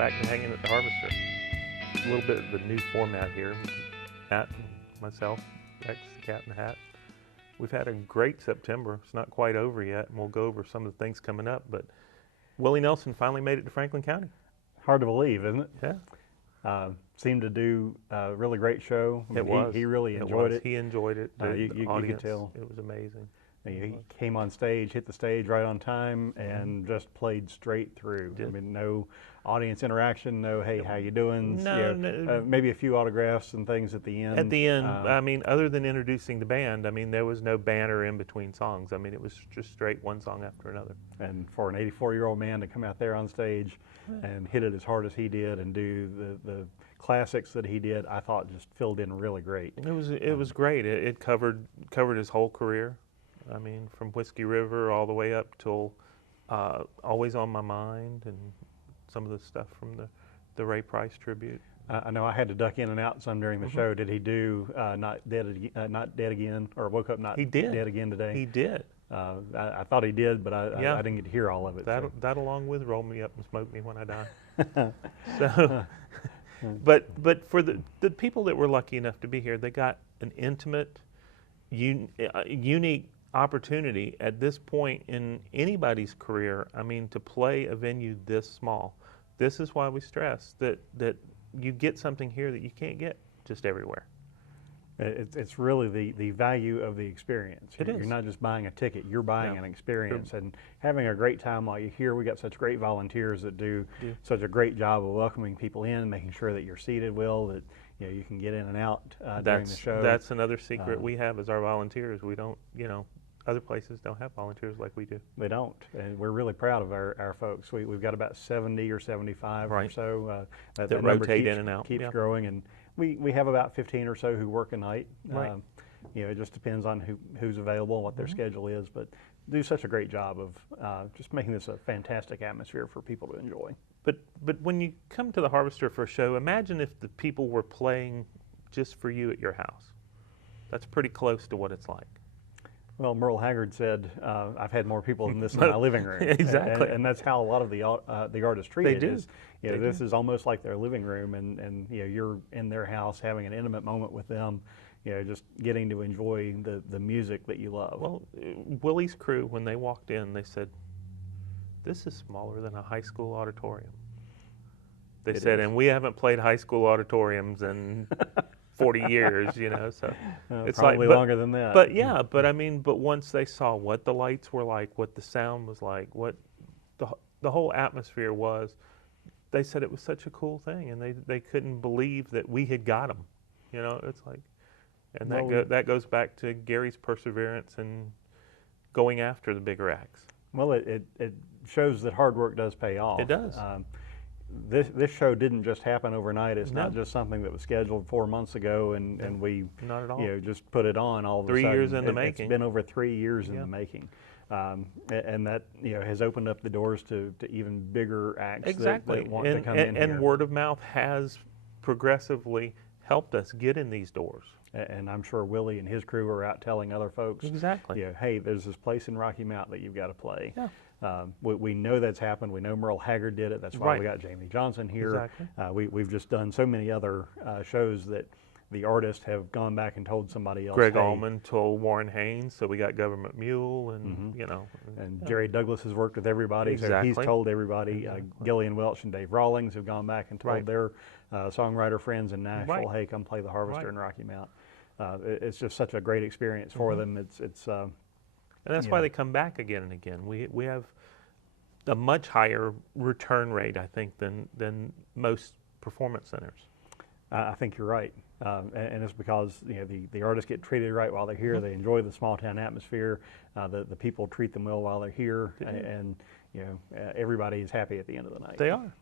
back to Hanging at the Harvester. A little bit of a new format here. Matt, myself, Rex, the Cat in the Hat. We've had a great September. It's not quite over yet, and we'll go over some of the things coming up. But Willie Nelson finally made it to Franklin County. Hard to believe, isn't it? Yeah. Seemed to do a really great show. It was. He really enjoyed it. He enjoyed it. You could tell. It was amazing. He came on stage, hit the stage right on time, and just played straight through. Did. I mean, no audience interaction, no, hey, how you doing? No. Maybe a few autographs and things at the end. At the end, I mean, other than introducing the band, I mean, there was no banter in between songs. I mean, it was just straight one song after another. And for an 84-year-old man to come out there on stage and hit it as hard as he did and do the classics that he did, I thought just filled in really great. It was great. It covered his whole career. I mean, from Whiskey River all the way up till Always on My Mind and some of the stuff from the Ray Price tribute. I know I had to duck in and out some during the show. Did he do Not Dead Again, or Woke Up Not Dead Again today? He did. I thought he did, but I didn't get to hear all of it. That along with Roll Me Up and Smoke Me When I Die. So, but for the people that were lucky enough to be here, they got an intimate, unique opportunity at this point in anybody's career. I mean, to play a venue this small. This is why we stress that you get something here that you can't get just everywhere. It's really the value of the experience. You're not just buying a ticket, you're buying an experience and having a great time while you're here. We got such great volunteers that do such a great job of welcoming people in, making sure that you're seated well, that you can get in and out during the show. That's another secret we have as our volunteers. We don't, other places don't have volunteers like we do. They don't, and we're really proud of our folks. We've got about 70 or 75 or so that rotate in and out. Keeps growing, and we have about 15 or so who work a night. Right. It just depends on who's available, what their schedule is, but do such a great job of just making this a fantastic atmosphere for people to enjoy. But when you come to the Harvester for a show, imagine if the people were playing just for you at your house. That's pretty close to what it's like. Well, Merle Haggard said, "I've had more people than this in my living room." Exactly, and that's how a lot of the artists treat it. They do. This is almost like their living room, and you're in their house having an intimate moment with them. Just getting to enjoy the music that you love. Well, Willie's crew, when they walked in, they said, "This is smaller than a high school auditorium." They said, and we haven't played high school auditoriums in 40 years, so it's probably longer than that. But I mean, once they saw what the lights were like, what the sound was like, what the whole atmosphere was, they said it was such a cool thing, and they couldn't believe that we had got them. It's like, and that goes back to Gary's perseverance and going after the bigger acts. Well, it shows that hard work does pay off. It does. This show didn't just happen overnight. It's not just something that was scheduled 4 months ago and we not at all. Just put it on all of a sudden. 3 years in the making. It's been over 3 years in the making, and that has opened up the doors to even bigger acts that want to come in here. And word of mouth has progressively helped us get in these doors. And I'm sure Willie and his crew are out telling other folks, exactly. Hey, there's this place in Rocky Mount that you've got to play. Yeah. We know that's happened. We know Merle Haggard did it. That's why we got Jamie Johnson here. Exactly. We've just done so many other shows that the artists have gone back and told somebody else. Greg Allman told Warren Haynes, so we got Government Mule, and And Jerry Douglas has worked with everybody, so he's told everybody. Gillian Welch and Dave Rawlings have gone back and told their songwriter friends in Nashville, hey, come play the Harvester in Rocky Mount. It's just such a great experience for them. And that's why they come back again and again. We have a much higher return rate, I think, than most performance centers. I think you're right, and it's because the artists get treated right while they're here. They enjoy the small town atmosphere. The people treat them well while they're here, and everybody is happy at the end of the night. They are.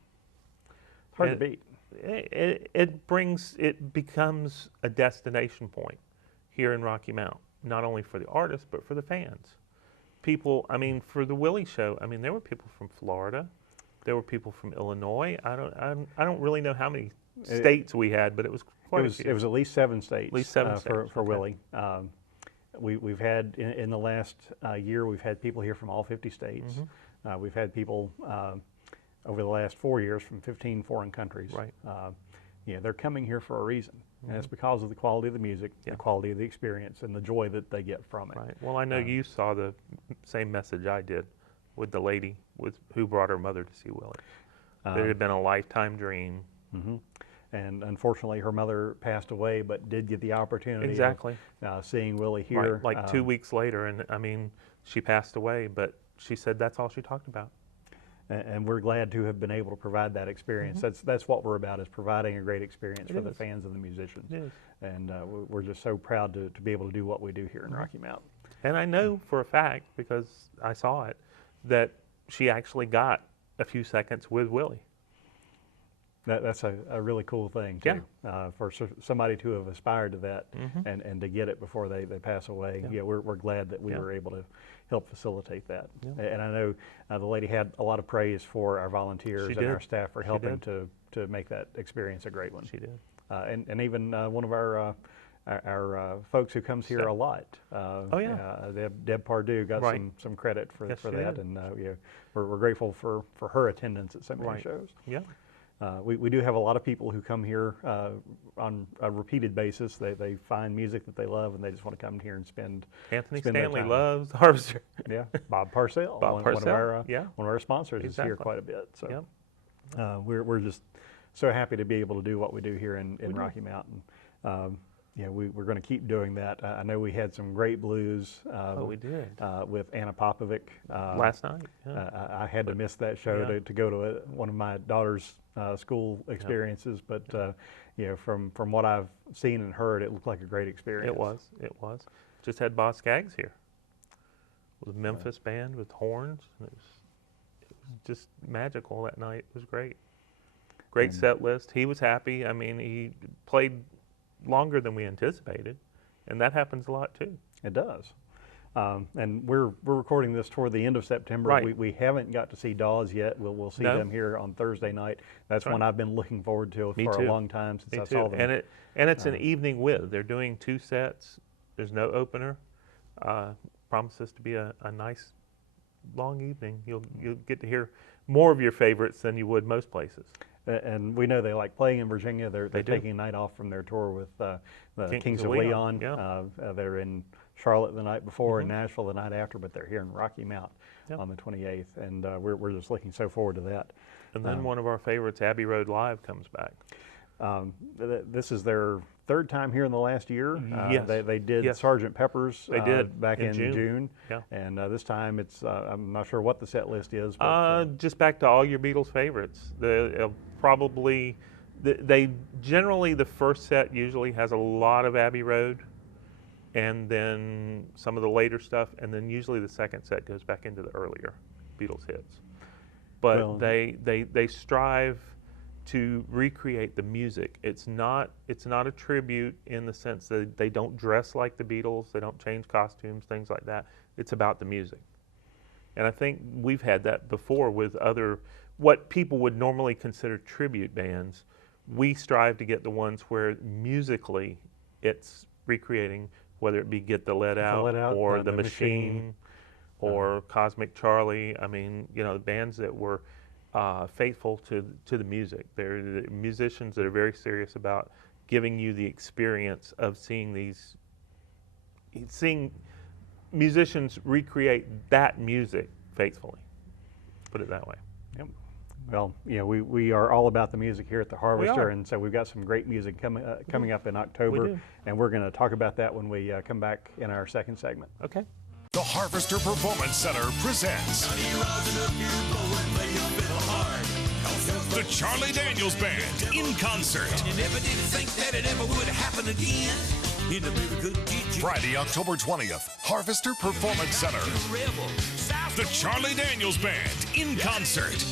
It's hard to beat. It becomes a destination point here in Rocky Mount. Not only for the artists, but for the fans. People, I mean, for the Willie show, I mean, there were people from Florida, there were people from Illinois. I don't really know how many states we had, but it was quite a few. It was at least 7 states. At least 7 states for Willie. We've had in the last year, we've had people here from all 50 states. We've had people over the last 4 years from 15 foreign countries. Right. They're coming here for a reason, and it's because of the quality of the music, the quality of the experience, and the joy that they get from it. Right. Well, I know you saw the same message I did with the lady who brought her mother to see Willie. It had been a lifetime dream. Mm-hmm. And unfortunately, her mother passed away, but did get the opportunity of seeing Willie here. Right. Like 2 weeks later, and I mean, she passed away, but she said that's all she talked about. And we're glad to have been able to provide that experience. That's what we're about, is providing a great experience for the fans and the musicians. It is. And we're just so proud to be able to do what we do here in Rocky Mount. And I know for a fact, because I saw it, that she actually got a few seconds with Willie. That's a really cool thing, too, for somebody to have aspired to that and to get it before they pass away. Yeah, we're glad that we were able to help facilitate that. Yeah. And I know the lady had a lot of praise for our volunteers and our staff for helping to make that experience a great one. She did. And even one of our folks who comes here a lot. Deb Pardue got some credit for that, and we're grateful for her attendance at so many shows. Yeah. We do have a lot of people who come here on a repeated basis. They find music that they love, and they just want to come here and spend. Anthony Stanley loves the Harvester. Yeah, Bob Parcell, one of our sponsors, is here quite a bit. So we're just so happy to be able to do what we do here in Rocky Mountain. We're going to keep doing that. I know we had some great blues. We did. With Anna Popovic. Last night. Yeah. I had to miss that show to go to one of my daughter's school experiences, but from what I've seen and heard, it looked like a great experience. It was. Just had Boss Skaggs here with a Memphis band with horns. And it was just magical that night. It was great. Great set list. He was happy. I mean, he played longer than we anticipated, and that happens a lot too. It does. And we're recording this toward the end of September. Right. We haven't got to see Dawes yet. We'll see them here on Thursday night. That's one I've been looking forward to for a long time since I saw them. And it's an evening with. They're doing 2 sets. There's no opener. Promises to be a nice long evening. You'll get to hear more of your favorites than you would most places. And we know they like playing in Virginia. They're taking a night off from their tour with the Kings of Leon. They're in Charlotte the night before and Nashville the night after, but they're here in Rocky Mount on the 28th, and we're just looking so forward to that. And then one of our favorites, Abbey Road Live, comes back. This is their 3rd time here in the last year. Yes. They did Sgt. Pepper's back in June. Yeah. And this time it's, I'm not sure what the set list is. But, just back to all your Beatles favorites. They generally, the first set usually has a lot of Abbey Road, and then some of the later stuff, and then usually the second set goes back into the earlier Beatles hits. But they strive to recreate the music. It's not a tribute in the sense that they don't dress like the Beatles, they don't change costumes, things like that. It's about the music. And I think we've had that before with what people would normally consider tribute bands. We strive to get the ones where musically it's recreating, whether it be Get the Lead Out or The Machine or Cosmic Charlie. I mean, bands that were faithful to the music. They're the musicians that are very serious about giving you the experience of seeing musicians recreate that music faithfully. Put it that way. Yep. Well, we are all about the music here at the Harvester, and so we've got some great music coming up in October, and we're going to talk about that when we come back in our second segment. Okay. The Harvester Performance Center presents the Charlie Daniels Band in concert. Friday, October 20th, Harvester Performance Center. The Charlie Daniels Band in concert.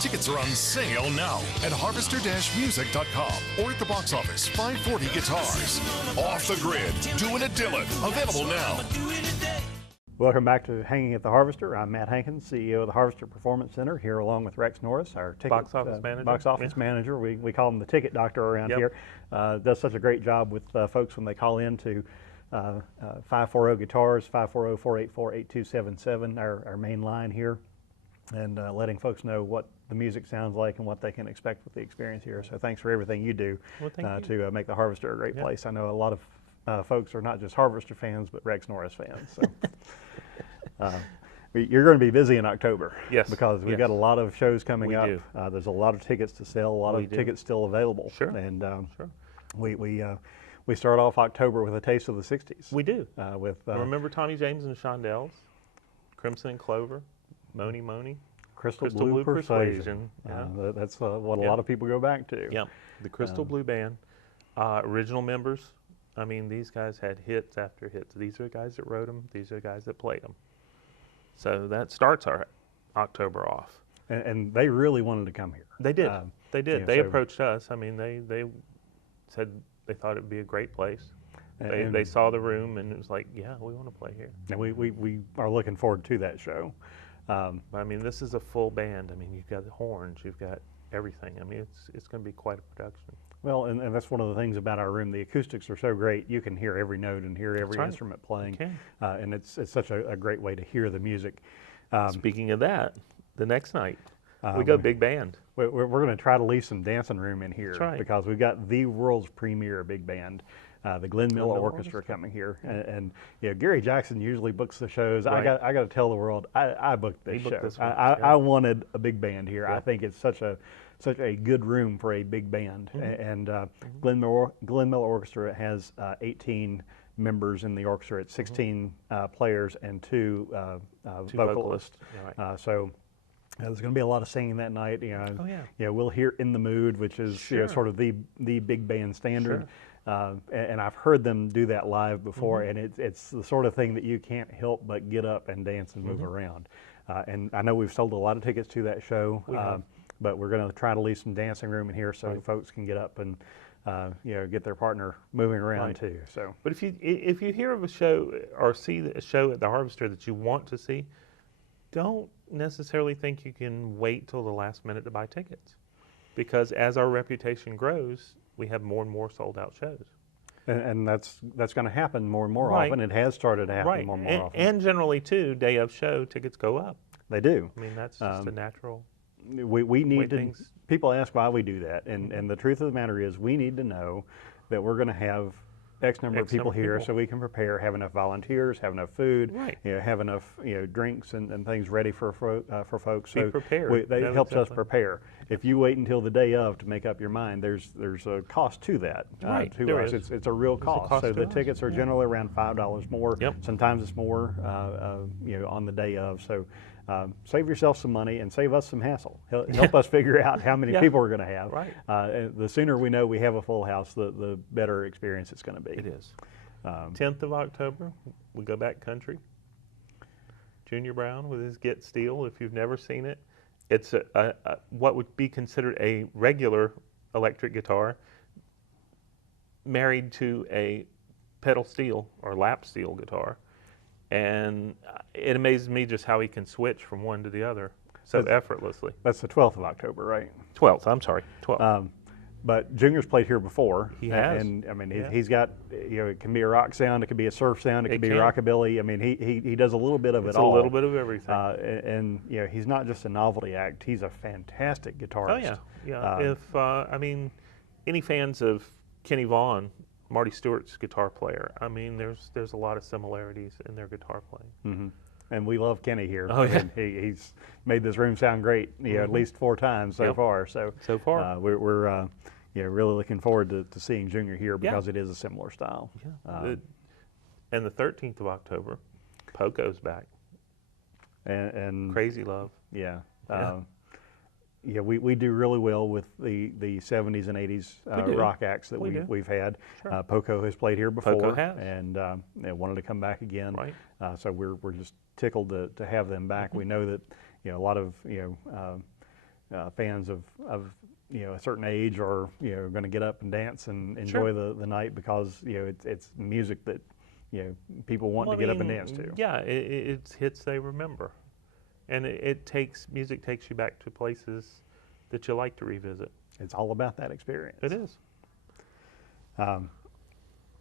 Tickets are on sale now at harvester-music.com or at the box office. 540 Guitars. Off the Grid, doing it Dylan. Available now. Welcome back to Hanging at the Harvester. I'm Matt Hankins, CEO of the Harvester Performance Center, here along with Rex Norris, our box office manager. Manager. We call him the ticket doctor around here. Does such a great job with folks when they call in to 540 Guitars, 540-484-8277, our main line here, and letting folks know what the music sounds like and what they can expect with the experience here. So thanks for everything you do Well, to make the Harvester a great place. I know a lot of folks are not just Harvester fans, but Rex Norris fans. So you're going to be busy in October. Yes. Because we've got a lot of shows coming up. Do. There's a lot of tickets to sell, a lot of tickets still available. Sure. And sure. we start off October with a taste of the 60s. We do. With remember Tommy James and Shondells, Crimson and Clover, Moni Moni, Crystal Blue Persuasion. Yeah. That's what a lot of people go back to. Yeah, the Crystal Blue Band, original members. I mean, these guys had hits after hits. These are the guys that wrote them. These are the guys that played them. So that starts our October off. And they really wanted to come here. They did. They did. Yeah, They so approached us. I mean, they said they thought it would be a great place. They saw the room and it was like, yeah, we want to play here. And we are looking forward to that show. I mean, this is a full band. I mean, you've got the horns, you've got everything. I mean, it's going to be quite a production. Well, and that's one of the things about our room. The acoustics are so great. You can hear every note and hear every instrument playing. You can. And it's such a great way to hear the music. Speaking of that, the next night, we go big band. We're going to try to leave some dancing room in here. That's right. Because we've got the world's premier big band. The Glenn Miller Orchestra coming here, and Gary Jackson usually books the shows. Right. I got to tell the world, I booked this show. This one, I wanted a big band here. Yeah. I think it's such a good room for a big band. And Glenn Miller Orchestra has 18 members in the orchestra. It's 16 players and two vocalists. Right. So. There's going to be a lot of singing that night. We'll hear "In the Mood," which is sort of the big band standard. Sure. And I've heard them do that live before, and it's the sort of thing that you can't help but get up and dance and move around. And I know we've sold a lot of tickets to that show, but we're going to try to leave some dancing room in here so folks can get up and get their partner moving around too. So, but if you hear of a show or see a show at the Harvester that you want to see, don't necessarily think you can wait till the last minute to buy tickets, because as our reputation grows, we have more and more sold out shows. And that's going to happen more and more often. It has started to happen more and more often. And generally too, day of show tickets go up. They do. I mean, that's just a natural. We need to. People ask why we do that, and the truth of the matter is, we need to know that we're going to have X number of people here, so we can prepare, have enough volunteers, have enough food, have enough drinks and things ready for folks. Be prepared. That helps us prepare. If you wait until the day of to make up your mind, there's a cost to that. To us, it's a real cost. So the tickets are generally around $5 more. Sometimes it's more, on the day of. So. Save yourself some money and save us some hassle. Help us figure out how many people we're going to have. The sooner we know we have a full house, the better experience it's going to be. It is. 10th of October, we go back country. Junior Brown with his Get Steel. If you've never seen it, it's what would be considered a regular electric guitar married to a pedal steel or lap steel guitar. And it amazes me just how he can switch from one to the other so effortlessly. That's the 12th of October, right? 12th, I'm sorry, 12th. But Junior's played here before. He has. And I mean, he's got, it can be a rock sound, it can be a surf sound, it can be rockabilly. I mean, he does a little bit of it all. A little bit of everything. And he's not just a novelty act, he's a fantastic guitarist. Oh, yeah. I mean, any fans of Kenny Vaughan, Marty Stewart's guitar player, I mean, there's a lot of similarities in their guitar playing. And we love Kenny here. Oh, yeah. He's made this room sound great, at least 4 times so far. So far. We're really looking forward to seeing Junior here because it is a similar style. And the 13th of October, Poco's back. And Crazy Love. Yeah. We do really well with the 70s and 80s rock acts that we've had. Sure. Poco has played here before. Poco has. And they wanted to come back again. Right. So we're just tickled to have them back. We know that a lot of fans of a certain age are going to get up and dance and enjoy the night because it's music that people want to get up and dance to. Yeah, it's hits they remember. And music takes you back to places that you like to revisit. It's all about that experience. It is.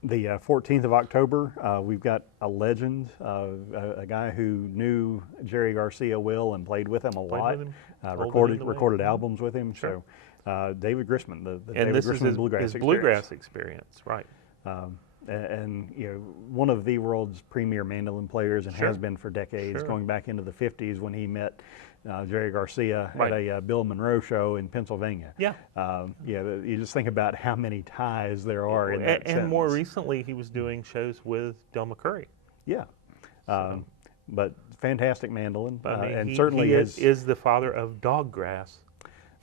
The 14th of October, we've got a legend, a guy who knew Jerry Garcia well and played with him a lot, recorded albums with him. Sure. So David Grisman, the and David this Grisman is his bluegrass experience, right? And you know, one of the world's premier mandolin players, and Sure. has been for decades, Sure. going back into the 50s when he met Jerry Garcia Right. at a Bill Monroe show in Pennsylvania. Yeah. You just think about how many ties there are in that And more sentence. recently, he was doing shows with Del McCurry. Yeah. But fantastic mandolin, I mean, and he, certainly he his, is the father of dog grass.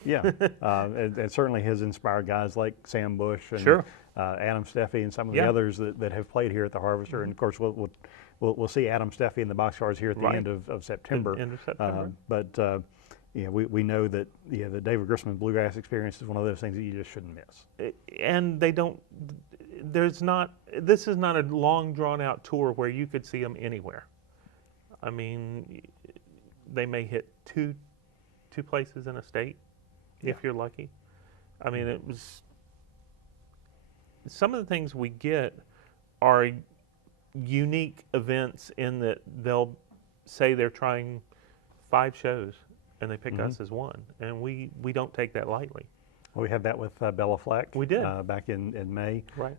yeah, and certainly has inspired guys like Sam Bush and Sure. Adam Steffi and some of Yeah. the others that have played here at the Harvester. And of course, we'll see Adam Steffi in the Boxcars here at the Right. end of September. End of September. But we know that the David Grisman Bluegrass experience is one of those things that you just shouldn't miss. And they don't. There's not. This is not a long, drawn out tour where you could see them anywhere. I mean, they may hit two places in a state, if you're lucky. I mean, it was. Some of the things we get are unique events in that they'll say they're trying 5 shows and they pick us as one, and we don't take that lightly. We had that with Bella Fleck. We did. Back in May, Right.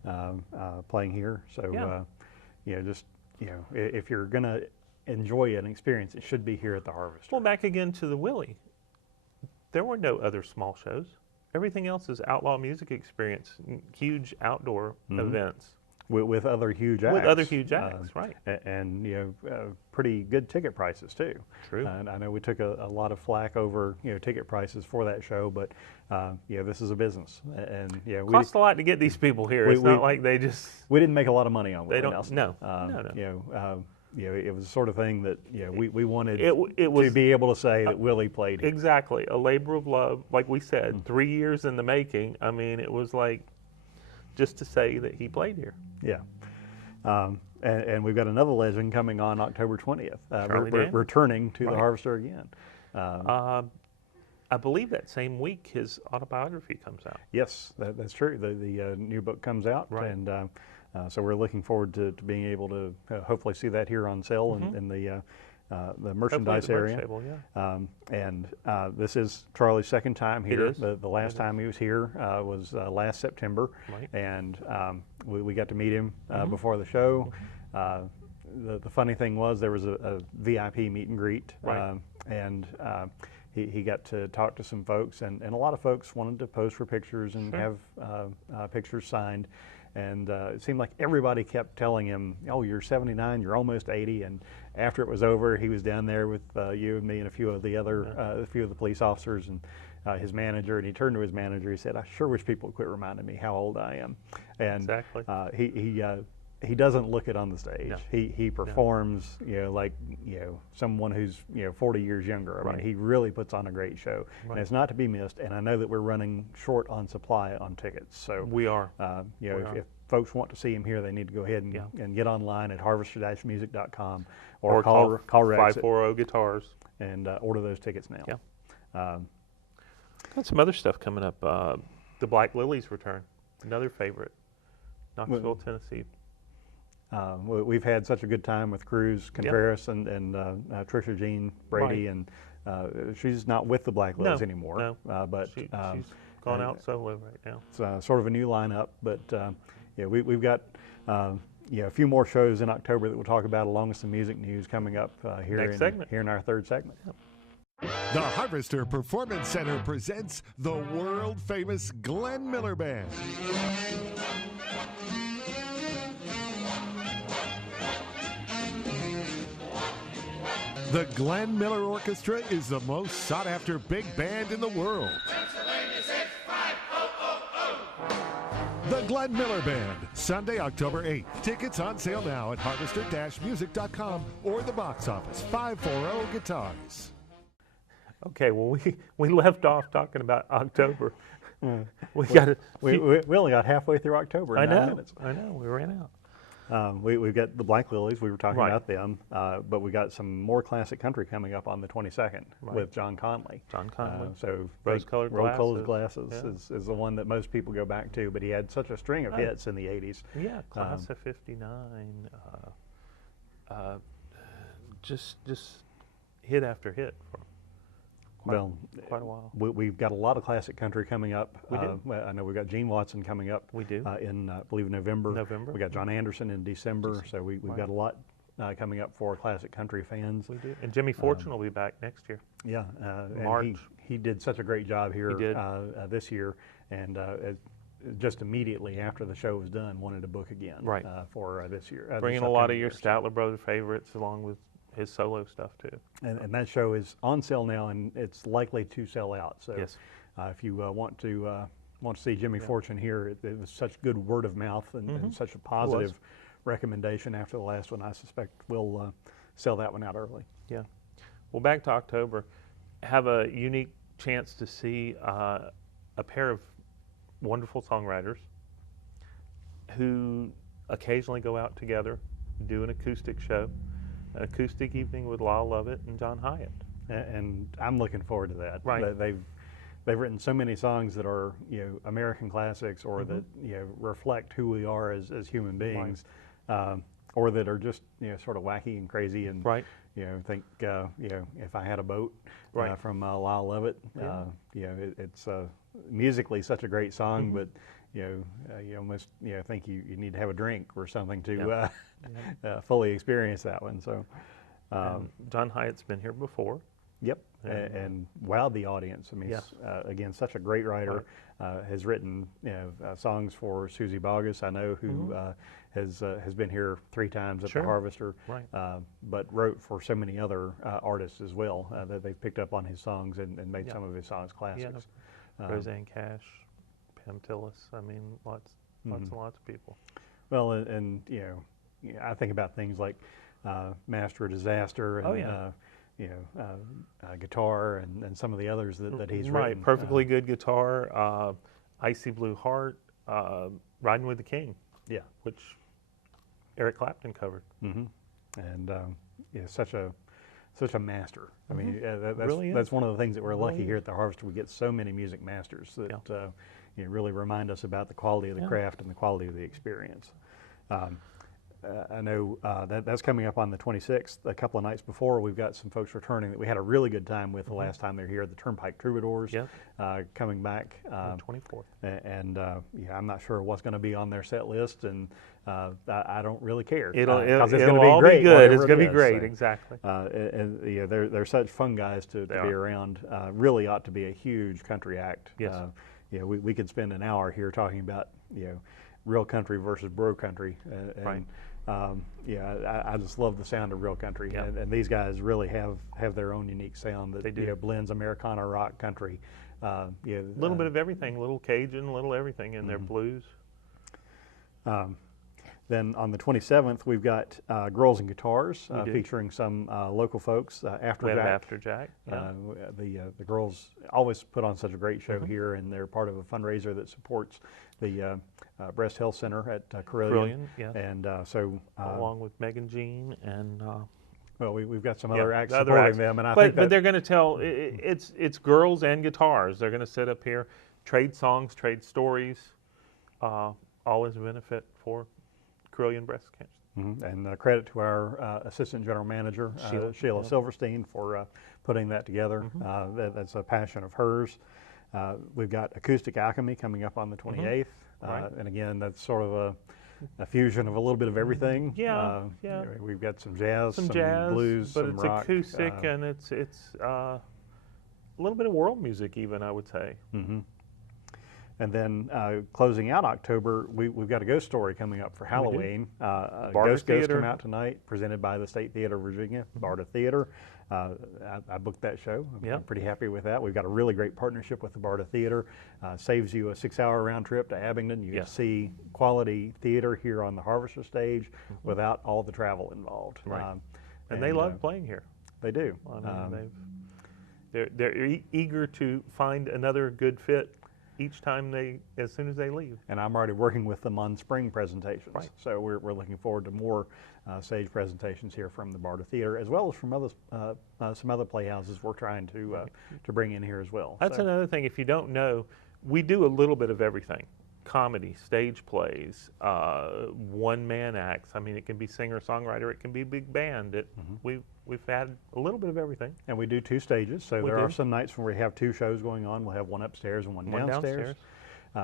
playing here. So, Yeah. if you're going to enjoy an experience, it should be here at the Harvester. Well, back again to the Willie. There were no other small shows. Everything else is outlaw music experience, huge outdoor events. With other huge acts. With other huge acts, right. And pretty good ticket prices too. True. And I know we took a lot of flack over ticket prices for that show, but this is a business, and It costs a lot to get these people here. It's not like they just. we didn't make a lot of money on Willie They don't. Nelson. No. It was the sort of thing that we wanted It was to be able to say that Willie played here. exactly a labor of love, like we said, 3 years in the making. I mean, it was like just to say that he played here. Yeah. And we've got another legend coming on October 20th, Daniels. returning to the Right. Harvester again. I believe that same week his autobiography comes out. Yes, that's true. The new book comes out, Right. and so we're looking forward to being able to hopefully see that here on sale in the merchandise Hopefully at area. the merch table, yeah. This is Charlie's second time here. is. The last time he was here was last September, Right. and we got to meet him before the show. The funny thing was there was a VIP meet and greet, Right. and he got to talk to some folks, and a lot of folks wanted to pose for pictures and Sure. have pictures signed. And it seemed like everybody kept telling him, "Oh, you're 79, you're almost 80." And after it was over, he was down there with you and me and a few of the other, a few of the police officers and his manager. And he turned to his manager. He said, "I sure wish people would quit reminding me how old I am." And Exactly. he doesn't look it on the stage. No. He performs, like someone who's 40 years younger. I mean, he really puts on a great show, and it's not to be missed. And I know that we're running short on supply on tickets, so We are. if folks want to see him here, they need to go ahead and get online at harvester-music.com Or call Rex 540 Guitars. and order those tickets now. Yeah. Got some other stuff coming up. The Black Lilies return, another favorite. Knoxville, Tennessee. We've had such a good time with Cruz Contreras and Trisha Jean Brady, and she's not with the Black Lilies anymore. No, but she's gone out solo right now. It's sort of a new lineup, but we've got a few more shows in October that we'll talk about, along with some music news coming up here in our third segment. The Harvester Performance Center presents the world-famous Glenn Miller Band. The Glenn Miller Orchestra is the most sought-after big band in the world. The Glenn Miller Band, Sunday, October 8th. Tickets on sale now at harvester-music.com or the box office, 540 Guitars. Okay, well, we left off talking about October. We only got halfway through October. I in 9 know. minutes. I know. We ran out. We've got the Black Lilies. We were talking Right. about them, but we got some more classic country coming up on the 22nd with John Conley. John Conley. So Rose-colored Glasses Yeah. is the one that most people go back to, but he had such a string of hits in the 80s. Yeah, class of '59. Just hit after hit for quite a while. We've got a lot of classic country coming up. We do. I know we've got Gene Watson coming up. We do. In, I believe, November. November. We got John Anderson in December. So we've got a lot coming up for classic country fans. We do. And Jimmy Fortune will be back next year. Yeah. March. And he did such a great job here He did. This year. And just immediately after the show was done, wanted to book again for this year. Bringing a lot of your Statler Brothers favorites along with his solo stuff too. And that show is on sale now, and it's likely to sell out. So Yes. if you want to see Jimmy Fortune here, it was such good word of mouth and such a positive recommendation after the last one. I suspect we'll sell that one out early. Yeah. Well, back to October, have a unique chance to see a pair of wonderful songwriters who occasionally go out together, do an acoustic show, an acoustic evening with Lyle Lovett and John Hyatt. And I'm looking forward to that. Right. They've written so many songs that are American classics, or that reflect who we are as human beings, or that are just sort of wacky and crazy. And think If I Had a Boat from Lyle Lovett. It's musically such a great song, but you almost think you need to have a drink or something to fully experience that one. So John Hyatt's been here before. Yep, and wowed the audience. I mean, again, such a great writer. Has written songs for Susie Boggess, I know, who has been here 3 times at the Harvester, but wrote for so many other artists as well that they've picked up on his songs and made some of his songs classics. Roseanne Cash, Pam Tillis. I mean, lots and lots of people. Well, and I think about things like Master of Disaster and Guitar and some of the others that he's written. Perfectly Good Guitar, Icy Blue Heart, Riding with the King. Yeah, which Eric Clapton covered. And such a master. I mean, Really that's one of the things that we're lucky here at the Harvester. We get so many music masters that really remind us about the quality of the craft and the quality of the experience. I know that's coming up on the 26th. A couple of nights before, we've got some folks returning that we had a really good time with the last time they were here. The Turnpike Troubadours coming back. The 24th. And I'm not sure what's going to be on their set list, and I don't really care. It'll gonna all great, be good. It's whatever going to it be great, is. So, exactly. And they're such fun guys to be around. Really ought to be a huge country act. Yes. We could spend an hour here talking about real country versus bro country. I just love the sound of real country, and these guys really have their own unique sound that blends Americana, rock, country. A little bit of everything, a little Cajun, a little everything in their blues. Then on the 27th, we've got Girls and Guitars featuring some local folks. Afterjack. The girls always put on such a great show here, and they're part of a fundraiser that supports the Breast Health Center at Carilion. And so along with Megan Jean and well, we've got some other acts supporting them, and but they're going to tell it's girls and guitars. They're going to sit up here, trade songs, trade stories, all as a benefit for Carilion Breast Cancer. And credit to our Assistant General Manager, Sheila Silverstein, for putting that together. That's a passion of hers. We've got Acoustic Alchemy coming up on the 28th. And again, that's sort of a fusion of a little bit of everything. We've got some jazz, some blues, but some it's rock. Acoustic, and it's a little bit of world music even, I would say. And then closing out October, we've got a ghost story coming up for Halloween. Ghost come out tonight, presented by the State Theater of Virginia, BARDA Theater. I booked that show. I'm pretty happy with that. We've got a really great partnership with the BARDA Theater. Saves you a 6-hour round trip to Abingdon. You can see quality theater here on the Harvester stage without all the travel involved. And they love playing here. They do. I mean, they're eager to find another good fit each time as soon as they leave. And I'm already working with them on spring presentations. Right. So we're looking forward to more stage presentations here from the Barter Theater, as well as from some other playhouses we're trying to bring in here as well. That's another thing. If you don't know, we do a little bit of everything: comedy, stage plays, one-man acts. I mean, it can be singer-songwriter, it can be big band. We've had a little bit of everything. And we do 2 stages, so there are some nights when we have 2 shows going on. We'll have one upstairs and one downstairs.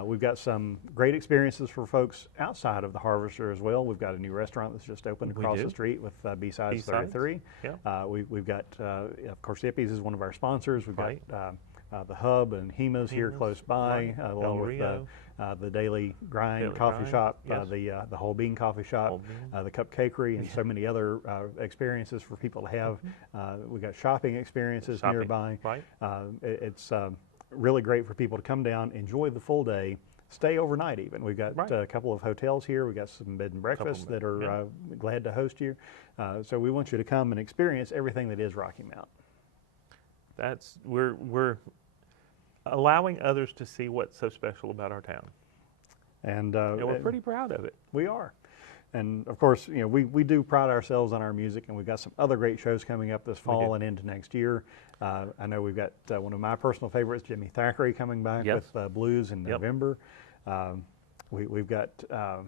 We've got some great experiences for folks outside of the Harvester as well. We've got a new restaurant that's just opened across the street with B-Sides 33. Yeah. We've got, of course, Ippy's is one of our sponsors. We've got the Hub and Hima's here close by, along with the Daily Grind Coffee Shop, the Whole Bean Coffee Shop, the Cupcakery, and so many other experiences for people to have. We've got shopping experiences nearby. It's really great for people to come down, enjoy the full day, stay overnight even. We've got a couple of hotels here. We've got some bed and breakfasts that are glad to host you. So we want you to come and experience everything that is Rocky Mount. We're allowing others to see what's so special about our town. And we're pretty proud of it. We are. And of course, we do pride ourselves on our music, and we've got some other great shows coming up this fall and into next year. I know we've got one of my personal favorites, Jimmy Thackeray, coming back with Blues in November. We've got a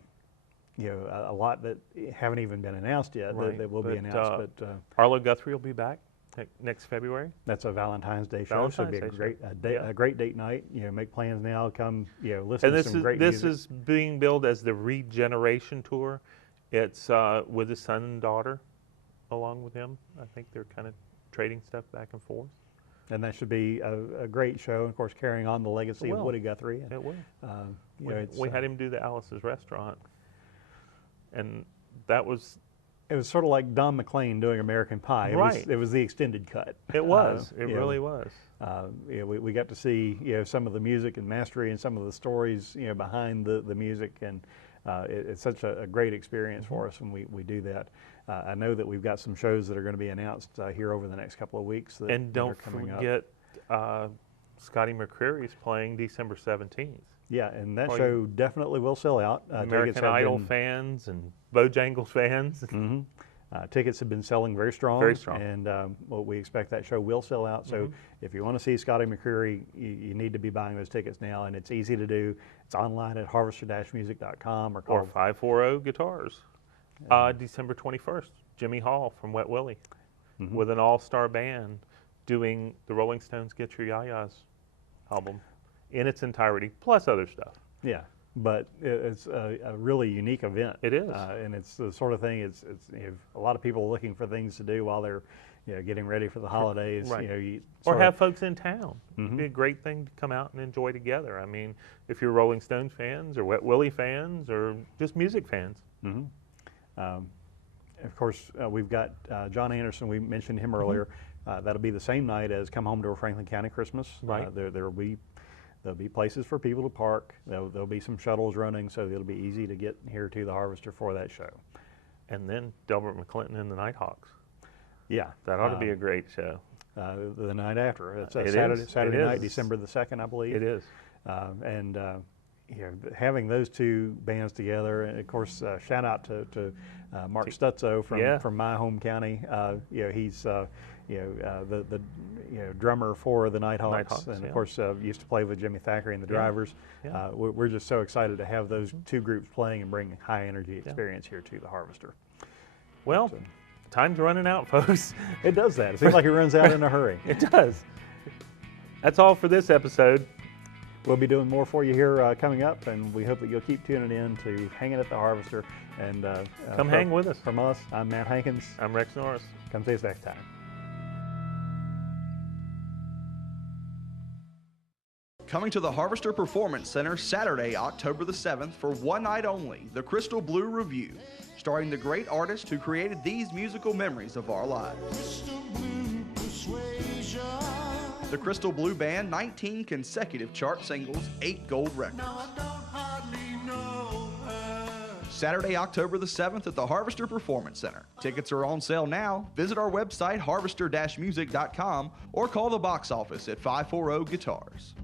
lot that haven't even been announced yet that will be announced. But Arlo Guthrie will be back next February. That's a Valentine's Day show, so it'll be a great date night. Make plans now. Come, listen to some great music. This is being billed as the Regeneration Tour. It's with his son and daughter, along with him. I think they're kind of trading stuff back and forth. And that should be a great show. And of course, carrying on the legacy of Woody Guthrie. And, it will. We had him do the Alice's Restaurant, and that was. It was sort of like Don McLean doing American Pie. It was the extended cut. It was. It really was. We got to see some of the music and mastery and some of the stories behind the music, and it's such a great experience for us when we do that. I know that we've got some shows that are going to be announced here over the next couple of weeks. And don't forget, Scotty McCreary's playing December 17th. Yeah, and that show definitely will sell out. American Idol fans and Bojangles fans. Tickets have been selling very strong. Very strong. And we expect that show will sell out. So if you want to see Scotty McCreary, you need to be buying those tickets now. And it's easy to do. It's online at harvester-music.com or 540 Guitars. December 21st, Jimmy Hall from Wet Willie with an all-star band doing the Rolling Stones' Get Your Ya-Ya's album in its entirety, plus other stuff. Yeah, but it's a really unique event. It is. And it's the sort of thing, it's a lot of people looking for things to do while they're getting ready for the holidays. Or have folks in town. It'd be a great thing to come out and enjoy together. I mean, if you're Rolling Stones fans or Wet Willie fans or just music fans. Of course, we've got John Anderson. We mentioned him earlier. That'll be the same night as Come Home to a Franklin County Christmas. There'll be places for people to park. There'll be some shuttles running, so it'll be easy to get here to the Harvester for that show. And then Delbert McClinton and the Nighthawks. Yeah. That ought to be a great show. The night after. It's Saturday night, December the 2nd, I believe. It is. Having those two bands together, and of course, shout out to Mark Stutzo from my home county. He's the drummer for the Nighthawks, and of course used to play with Jimmy Thackeray and the Drivers. We're just so excited to have those two groups playing and bring high energy experience here to the Harvester. Well, time's running out, folks. It does that. It seems like it runs out in a hurry. It does. That's all for this episode. We'll be doing more for you here coming up, and we hope that you'll keep tuning in to Hanging at the Harvester. And come hang with us. From us, I'm Matt Hankins. I'm Rex Norris. Come see us next time. Coming to the Harvester Performance Center Saturday, October the 7th for one night only, the Crystal Blue Review, starring the great artists who created these musical memories of our lives. The Crystal Blue Band, 19 consecutive chart singles, 8 gold records. Saturday, October the 7th at the Harvester Performance Center. Tickets are on sale now. Visit our website, harvester-music.com, or call the box office at 540 Guitars.